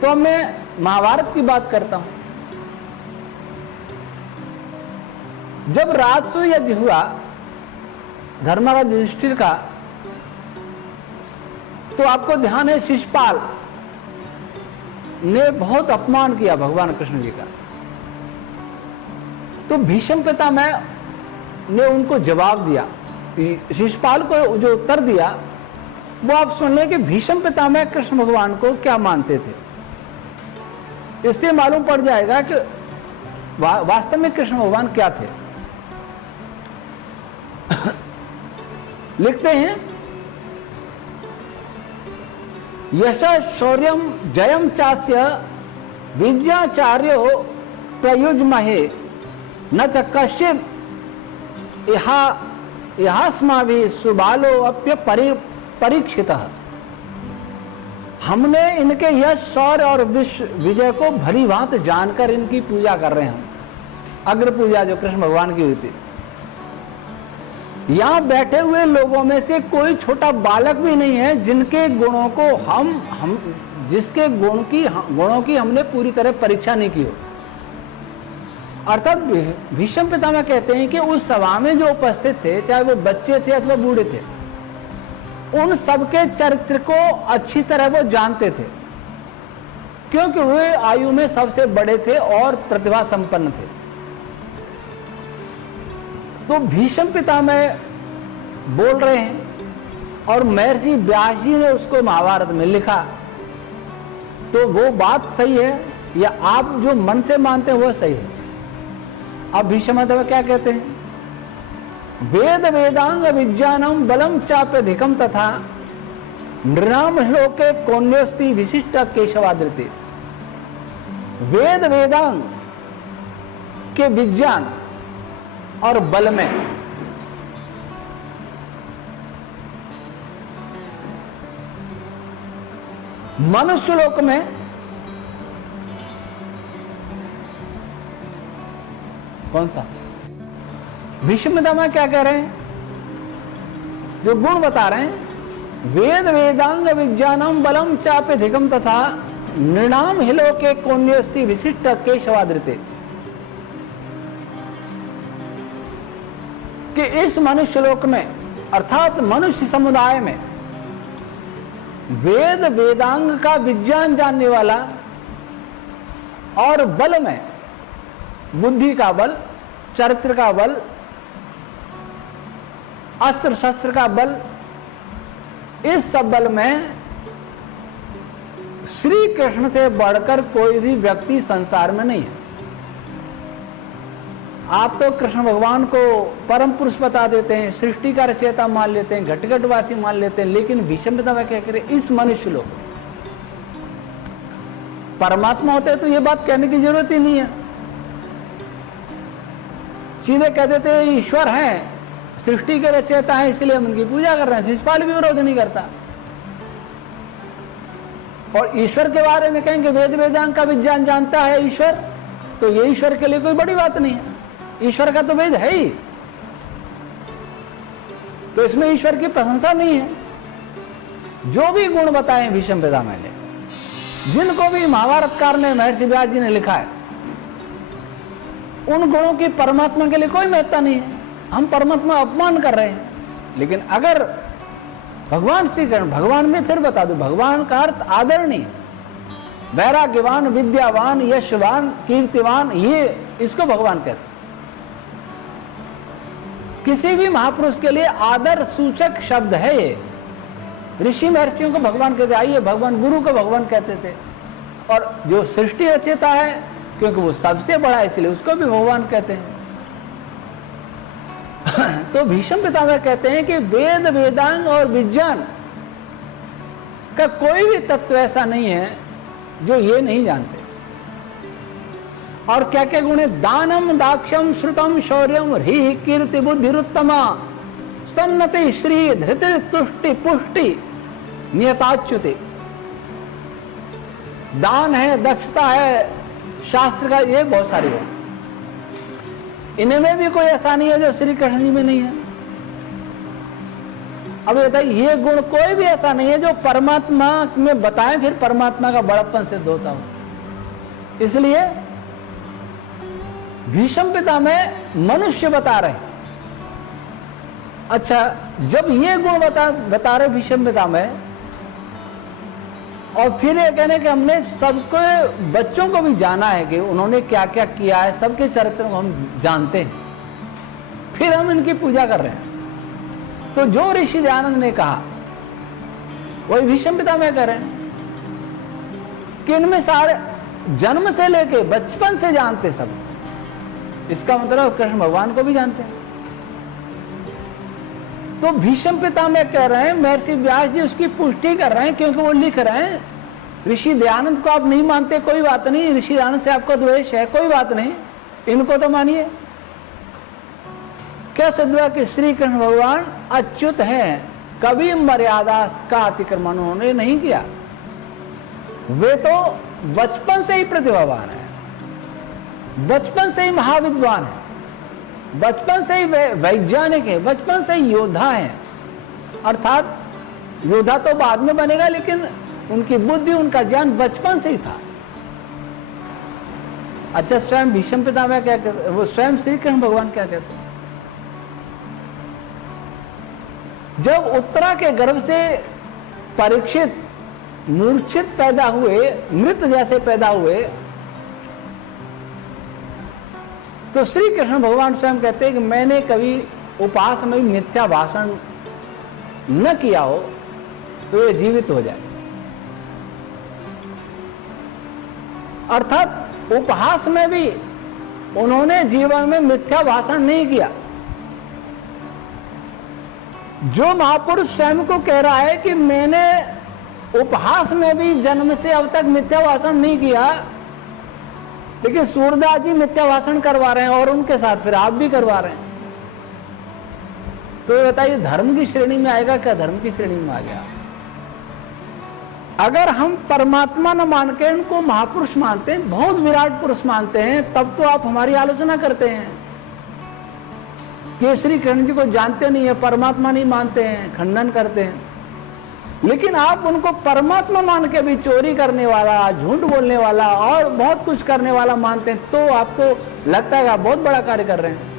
तो मैं महाभारत की बात करता हूं। जब राजसूय यज्ञ हुआ धर्मराज युधिष्ठिर का, तो आपको ध्यान है शिशुपाल ने बहुत अपमान किया भगवान कृष्ण जी का। तो भीष्म पितामह ने उनको जवाब दिया। शिशुपाल को जो उत्तर दिया वो आप सुन लें कि भीष्म पितामह कृष्ण भगवान को क्या मानते थे। इससे मालूम पड़ जाएगा कि वास्तव में कृष्ण भगवान क्या थे। लिखते हैं, यश शौर्यम जयम चास्य विद्याचार्यो प्रयुज्महे न च कश्चित् इहास्माभिः सुबालो अप्य परीक्षितः। हमने इनके यश शौर्य और विजय को भली भांति जानकर इनकी पूजा कर रहे हैं। अग्र पूजा जो कृष्ण भगवान की हुई थी। यहां बैठे हुए लोगों में से कोई छोटा बालक भी नहीं है जिनके गुणों को जिसके गुणों की हमने पूरी तरह परीक्षा नहीं की हो। अर्थात भीष्म पितामह कहते हैं कि उस सभा में जो उपस्थित थे, चाहे वो बच्चे थे अथवा बूढ़े थे, उन सबके चरित्र को अच्छी तरह वो जानते थे, क्योंकि वे आयु में सबसे बड़े थे और प्रतिभा संपन्न थे। तो भीष्म पितामह बोल रहे हैं और महर्षि व्यास जी ने उसको महाभारत में लिखा। तो वो बात सही है या आप जो मन से मानते हैं वो सही है। अब भीष्म पितामह क्या कहते हैं, वेद वेदांग विज्ञानम बलम चाप्यधिकम तथा नृणाम लोके कौन्योस्ति विशिष्ट केशवादृति। वेद वेदांग के विज्ञान और बल में मनुष्य लोक में कौन सा? भीष्म पितामह क्या कह रहे हैं, जो गुण बता रहे हैं, वेद वेदांग विज्ञानम बलम चाप्यधिकम तथा नृणाम हिलोके कौन्योस्ति विशिष्ट केशवादृते। कि इस मनुष्य लोक में अर्थात मनुष्य समुदाय में वेद वेदांग का विज्ञान जानने वाला और बल में बुद्धि का बल, चरित्र का बल, अस्त्र शस्त्र का बल, इस सब बल में श्री कृष्ण से बढ़कर कोई भी व्यक्ति संसार में नहीं है। आप तो कृष्ण भगवान को परम पुरुष बता देते हैं, सृष्टि का रचयिता मान लेते हैं, घट घटवासी मान लेते हैं, लेकिन भीष्म पितामह क्या करें, इस मनुष्य लोग परमात्मा होते तो ये बात कहने की जरूरत ही नहीं है। सीधे कह देते हैं ईश्वर हैं, सृष्टि के रचयिता हैं, इसलिए हम उनकी पूजा कर रहे हैं। शिशुपाल भी विरोध नहीं करता। और ईश्वर के बारे में कहेंगे वेद वेदांग का विज्ञान जानता है ईश्वर, तो ये ईश्वर के लिए कोई बड़ी बात नहीं है। ईश्वर का तो वेद है ही, तो इसमें ईश्वर की प्रशंसा नहीं है। जो भी गुण बताए भीष्म पितामह ने, जिनको भी महाभारतकार ने महर्षि व्यास जी ने लिखा है, उन गुणों की परमात्मा के लिए कोई महत्ता नहीं है। हम परमात्मा अपमान कर रहे हैं। लेकिन अगर भगवान श्री कृष्ण, भगवान में फिर बता दो, भगवान का अर्थ आदरणीय, वैराग्यवान, विद्यावान, यशवान, कीर्तिवान, ये इसको भगवान कहते हैं। किसी भी महापुरुष के लिए आदर सूचक शब्द है ये। ऋषि महर्षियों को भगवान कहते, आइए भगवान गुरु को भगवान कहते थे। और जो सृष्टि रचयिता है, क्योंकि वो सबसे बड़ा है इसलिए उसको भी भगवान कहते हैं। तो भीष्म पितामह कहते हैं कि वेद वेदांग और विज्ञान का कोई भी तत्व ऐसा नहीं है जो ये नहीं जानते। और क्या क्या गुण है, दानम दाक्षम श्रुतम शौर्यम ह्रीः कीर्ति बुद्धिरुत्तमा सन्नति श्री धृति तुष्टि पुष्टि नियताच्युति। दान है, दक्षता है, शास्त्र का, ये बहुत सारी गुण। इनमें भी कोई ऐसा नहीं है जो श्री कृष्ण जी में नहीं है। अब बताइए, ये गुण कोई भी ऐसा नहीं है जो परमात्मा में बताएं फिर परमात्मा का बड़प्पन सिद्ध होता हो। इसलिए भीष्म पितामह मनुष्य बता रहे। अच्छा, जब ये गुण बता रहे भीष्म पितामह, और फिर ये कहने कि हमने सबके बच्चों को भी जाना है कि उन्होंने क्या क्या किया है, सबके चरित्र को हम जानते हैं, फिर हम इनकी पूजा कर रहे हैं। तो जो ऋषि दयानंद ने कहा वही भीष्म पितामह कह रहे हैं कि इनमें सारे जन्म से लेके बचपन से जानते सब। इसका मतलब कृष्ण भगवान को भी जानते हैं। तो भीष्म पितामह कह रहे हैं, महर्षि व्यास जी उसकी पुष्टि कर रहे हैं, क्योंकि वो लिख रहे हैं ऋषि दयानंद को आप नहीं मानते कोई बात नहीं, ऋषि दयानंद से आपको द्वेष है कोई बात नहीं, इनको तो मानिए। क्या सिद्ध हुआ कि श्री कृष्ण भगवान अच्युत हैं, कभी मर्यादा का अतिक्रमण उन्होंने नहीं किया। वे तो बचपन से ही प्रतिभावान है, बचपन से ही महाविद्वान है, बचपन से ही वैज्ञानिक है, बचपन से ही योद्धा है। अर्थात योद्धा तो बाद में बनेगा, लेकिन उनकी बुद्धि उनका ज्ञान बचपन से ही था। अच्छा, स्वयं भीष्म पितामह क्या कहते, वो स्वयं श्री कृष्ण भगवान क्या कहते हैं? जब उत्तरा के गर्भ से परीक्षित मूर्छित पैदा हुए, मृत जैसे पैदा हुए, तो श्री कृष्ण भगवान स्वयं कहते हैं कि मैंने कभी उपहास में मिथ्या भाषण न किया हो तो ये जीवित हो जाए। अर्थात उपहास में भी उन्होंने जीवन में मिथ्या भाषण नहीं किया। जो महापुरुष स्वयं को कह रहा है कि मैंने उपहास में भी जन्म से अब तक मिथ्या भाषण नहीं किया, लेकिन सूरदास जी मिथ्या भाषण करवा रहे हैं और उनके साथ फिर आप भी करवा रहे हैं, तो ये बताइए धर्म की श्रेणी में आएगा क्या? धर्म की श्रेणी में आ गया। अगर हम परमात्मा न मान के उनको महापुरुष मानते हैं, बहुत विराट पुरुष मानते हैं, तब तो आप हमारी आलोचना करते हैं कि श्री कृष्ण जी को जानते नहीं है, परमात्मा नहीं मानते हैं, खंडन करते हैं। लेकिन आप उनको परमात्मा मान के भी चोरी करने वाला, झूठ बोलने वाला और बहुत कुछ करने वाला मानते हैं, तो आपको लगता है आप बहुत बड़ा कार्य कर रहे हैं।